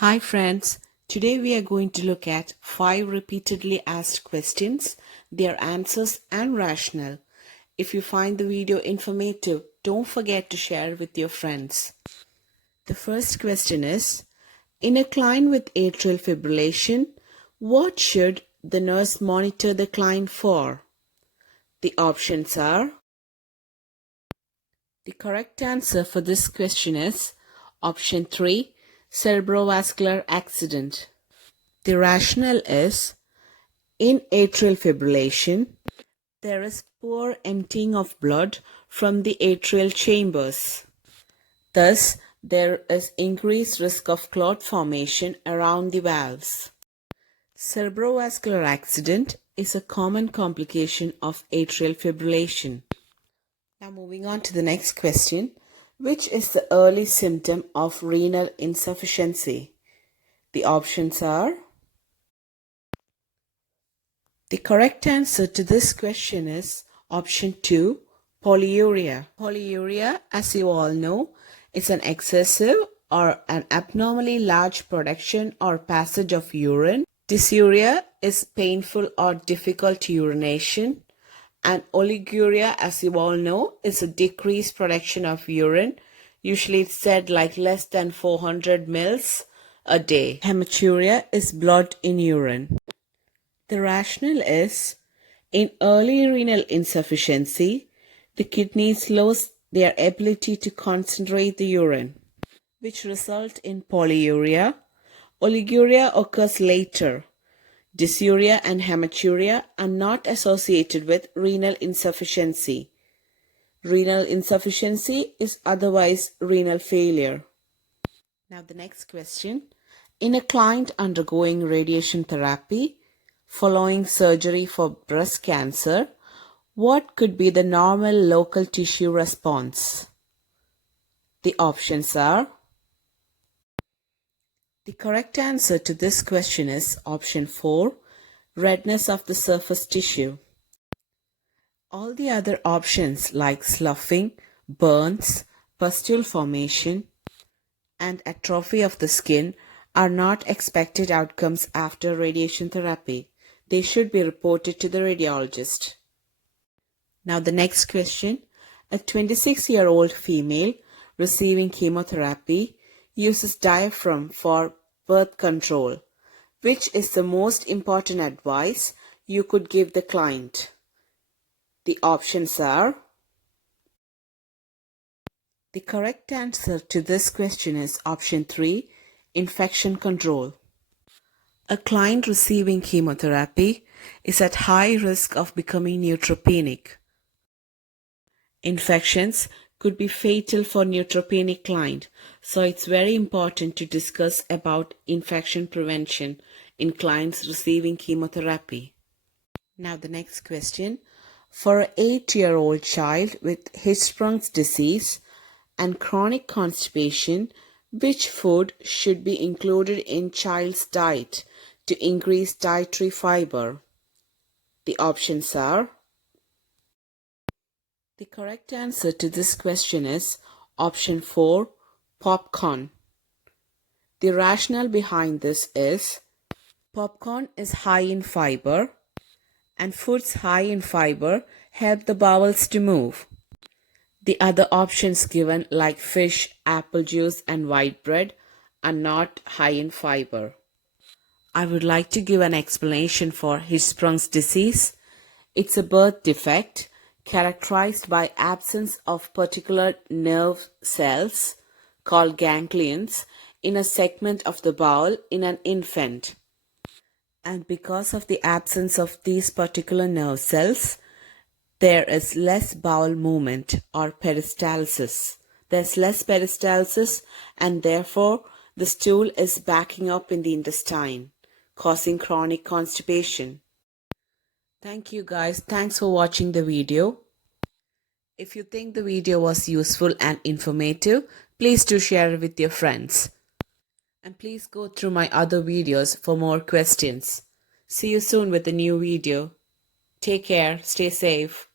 Hi friends, today we are going to look at 5 repeatedly asked questions, their answers and rationale. If you find the video informative, don't forget to share with your friends. The first question is, in a client with atrial fibrillation, what should the nurse monitor the client for? The options are, the correct answer for this question is option 3, cerebrovascular accident. The rationale is, in atrial fibrillation, there is poor emptying of blood from the atrial chambers. Thus, there is increased risk of clot formation around the valves. Cerebrovascular accident is a common complication of atrial fibrillation. Now moving on to the next question, which is the early symptom of renal insufficiency? The options are, the correct answer to this question is option 2, polyuria. Polyuria, as you all know, is an excessive or an abnormally large production or passage of urine. Dysuria is painful or difficult urination. And oliguria, as you all know, is a decreased production of urine. Usually it's said like less than 400 mils a day. Hematuria is blood in urine. The rationale is, in early renal insufficiency, the kidneys lose their ability to concentrate the urine, which result in polyuria. Oliguria occurs later. Dysuria and hematuria are not associated with renal insufficiency. Renal insufficiency is otherwise renal failure. Now the next question. In a client undergoing radiation therapy, following surgery for breast cancer, what could be the normal local tissue response? The options are, the correct answer to this question is option 4, redness of the surface tissue. All the other options like sloughing, burns, pustule formation, and atrophy of the skin are not expected outcomes after radiation therapy. They should be reported to the radiologist. Now the next question. A 26-year-old female receiving chemotherapy uses diaphragm for birth control. Which is the most important advice you could give the client? The options are, the correct answer to this question is option 3, infection control. A client receiving chemotherapy is at high risk of becoming neutropenic. Infections could be fatal for neutropenic client, so it's very important to discuss about infection prevention in clients receiving chemotherapy. Now the next question. For an 8-year-old child with Hirschsprung's disease and chronic constipation, which food should be included in child's diet to increase dietary fiber? The options are, the correct answer to this question is option 4, popcorn. The rationale behind this is, popcorn is high in fiber, and foods high in fiber help the bowels to move. The other options given like fish, apple juice and white bread are not high in fiber. I would like to give an explanation for Hirschsprung's disease. It's a birth defect characterized by absence of particular nerve cells called ganglions in a segment of the bowel in an infant. And because of the absence of these particular nerve cells, there is less bowel movement or peristalsis. There's less peristalsis and therefore the stool is backing up in the intestine, causing chronic constipation. Thank you guys. Thanks for watching the video. If you think the video was useful and informative, please do share it with your friends. And please go through my other videos for more questions. See you soon with a new video. Take care. Stay safe.